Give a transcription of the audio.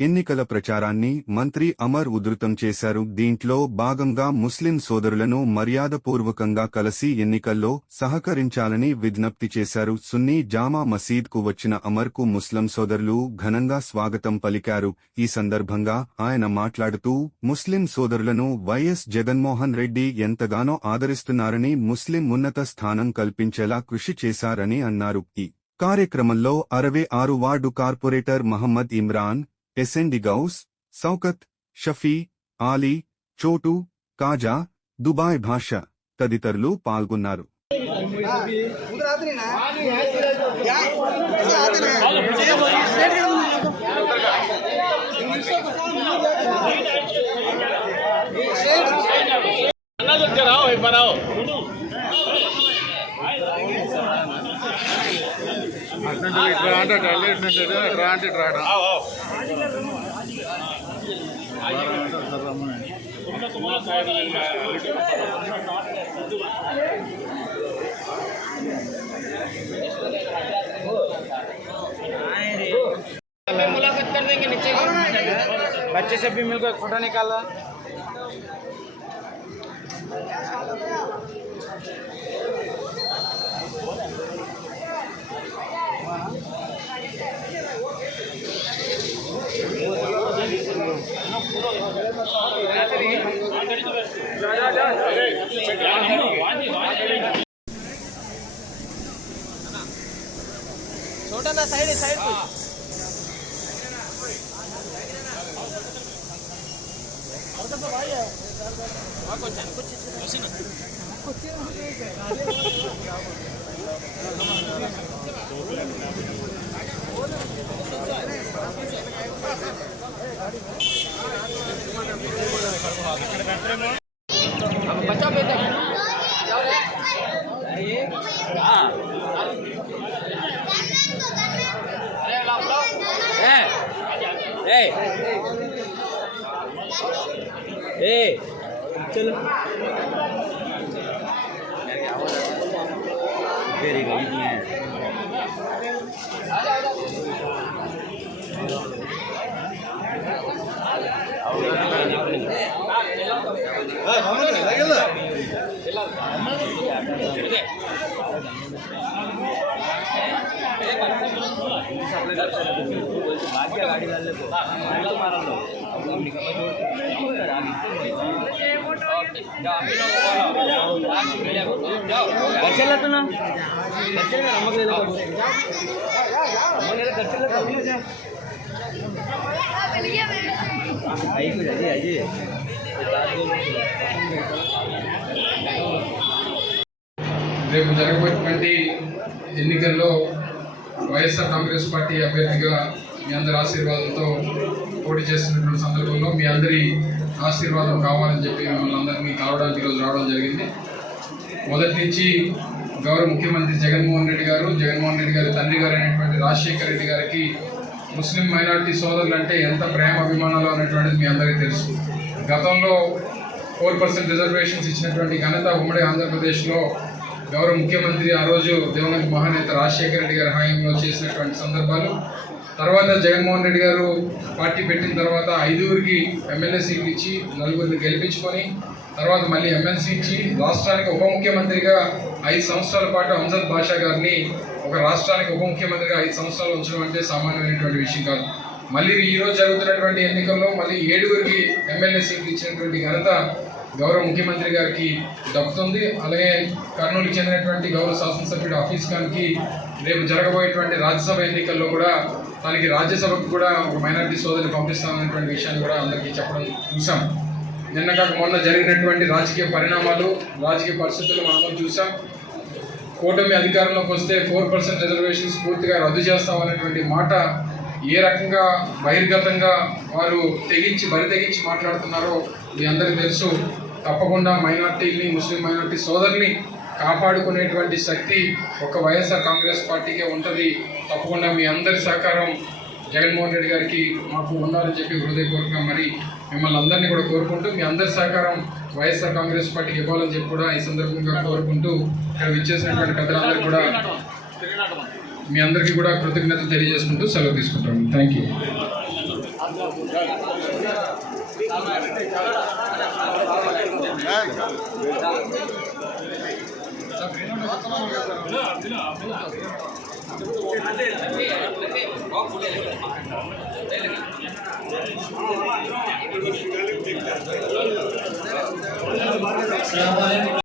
ఎన్నికల ప్రచారాన్ని మంత్రి అమర్ ఉధృతం చేశారు. దీంట్లో భాగంగా ముస్లిం సోదరులను మర్యాదపూర్వకంగా కలిసి ఎన్నికల్లో సహకరించాలని విజ్ఞప్తి చేశారు. సున్నీ జామా మసీద్కు వచ్చిన అమర్కు ముస్లిం సోదరులు ఘనంగా స్వాగతం పలికారు. ఈ సందర్భంగా ఆయన మాట్లాడుతూ ముస్లిం సోదరులను వైఎస్ జగన్మోహన్ రెడ్డి ఎంతగానో ఆదరిస్తున్నారని, ముస్లిం ఉన్నత స్థానం కల్పించేలా కృషి చేశారని అన్నారు. ఈ కార్యక్రమంలో 66 ward corporator Mohammed Imran, SMD Ghouse, Shaukat, Shafi, Ali, Chotu, Khaja, Dubai భాష తదితరులు పాల్గొన్నారు. मुलाकात कर देंगे नीचे। बच्चे से भी मिलकर एक फोटो निकाला। छोटा ना साइड साइड बच्चा बेटा चलो गाड़ी डालने को मारा लो दर्शन ला ना दर्शन రేపు జరగబోయేటువంటి ఎన్నికల్లో వైఎస్ఆర్ కాంగ్రెస్ పార్టీ అభ్యర్థిగా మీ అందరి ఆశీర్వాదంతో పోటీ చేస్తున్నటువంటి సందర్భంలో మీ అందరి ఆశీర్వాదం కావాలని చెప్పి మిమ్మల్ని అందరినీ కలవడానికి ఈరోజు రావడం జరిగింది. మొదటి నుంచి గౌరవ ముఖ్యమంత్రి జగన్మోహన్ రెడ్డి గారి తండ్రి గారు అయినటువంటి రాజశేఖర రెడ్డి గారికి ముస్లిం మైనారిటీ సోదరులు అంటే ఎంత ప్రేమ అభిమానాలు అనేటువంటిది మీ అందరికీ తెలుసు. గతంలో 4% రిజర్వేషన్స్ ఇచ్చినటువంటి ఘనత ఉమ్మడి ఆంధ్రప్రదేశ్లో గౌరవ ముఖ్యమంత్రి ఆ రోజు దివంగత మహానేత రాజశేఖర రెడ్డి గారి హయాంలో చేసినటువంటి సందర్భాలు, తర్వాత జగన్మోహన్ రెడ్డి గారు పార్టీ పెట్టిన తర్వాత 5గురికి ఎమ్మెల్యే సీట్లు ఇచ్చి 4గురిని గెలిపించుకొని తర్వాత మళ్ళీ ఎమ్మెల్సీ ఇచ్చి రాష్ట్రానికి ఉప ముఖ్యమంత్రిగా 5 సంవత్సరాల పాటు అంజద్ బాషా గారిని ఒక రాష్ట్రానికి ఉప ముఖ్యమంత్రిగా 5 సంవత్సరాలు ఉంచడం అంటే సామాన్యమైనటువంటి విషయం కాదు. మళ్ళీ ఈరోజు జరుగుతున్నటువంటి ఎన్నికల్లో మళ్ళీ 7గురికి ఎమ్మెల్యే సీట్లు ఇచ్చినటువంటి ఘనత గౌరవ ముఖ్యమంత్రి గారికి దక్కుతుంది. అలాగే కర్నూలుకి చెందినటువంటి గౌరవ శాసనసభ్యుడు హఫీజ్ ఖాన్కి రేపు జరగబోయేటువంటి రాజ్యసభ ఎన్నికల్లో కూడా తనకి రాజ్యసభకు కూడా ఒక మైనారిటీ సోదరిని పంపిస్తామనేటువంటి విషయాన్ని కూడా అందరికీ చెప్పడం చూసాం. నిన్న కాక మొన్న జరిగినటువంటి రాజకీయ పరిణామాలు, రాజకీయ పరిస్థితులు మనం చూసాం. కూటమి అధికారంలోకి వస్తే 4% రిజర్వేషన్స్ పూర్తిగా రద్దు చేస్తామనేటువంటి మాట ఏ రకంగా బహిర్గతంగా వారు బరి తెగించి మాట్లాడుతున్నారో మీ అందరికీ తెలుసు. తప్పకుండా మైనార్టీని, ముస్లిం మైనార్టీ సోదరుని కాపాడుకునేటువంటి శక్తి ఒక వైఎస్ఆర్ కాంగ్రెస్ పార్టీకే ఉంటుంది. తప్పకుండా మీ అందరి సహకారం జగన్మోహన్ రెడ్డి గారికి మాకు ఉండాలని చెప్పి హృదయపూర్వకంగా మరి మిమ్మల్ని అందరినీ కూడా కోరుకుంటూ మీ అందరి సహకారం వైఎస్ఆర్ కాంగ్రెస్ పార్టీకి ఇవ్వాలని చెప్పి కూడా ఈ సందర్భంగా కోరుకుంటూ ఇక్కడ విచ్చేసినటువంటి పెద్దలందరికీ కూడా మీ అందరికీ కూడా కృతజ్ఞతలు తెలియజేసుకుంటూ సెలవు తీసుకుంటాము. Thank you. సార్